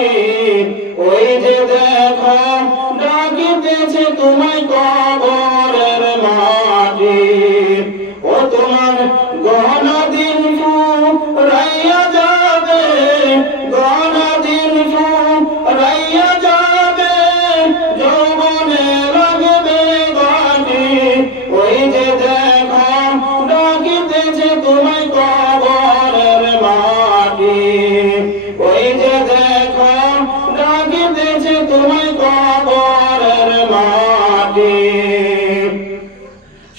আমাকে ওই যে দেখো, ডাকিতেছে তোমায় কবরের মাটি ও তোমার গহনা দিন রাইয়া যাবে গহনা দিন রাইয়া যাবে, যৌবনে লাগবে গানি। ওই যে দেখো, ডাকিতেছে তোমায়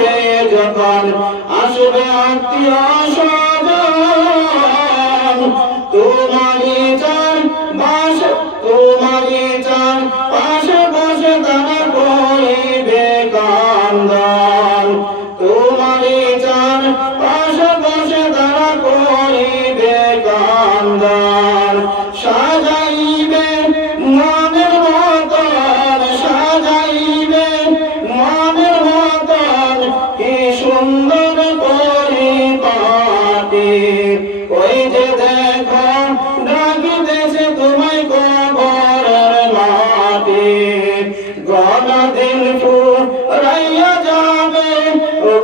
করতে যখন আসবে আত্মীয় স্বজন বাস সুন্দর করে পাবে ওই যে দেখো, ডাকিতেছে তোমায় কবর মাটি। গলা দিল ফুল রাইয়া যাবে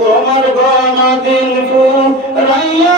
তোমার গলা দিল ফুল রাইয়া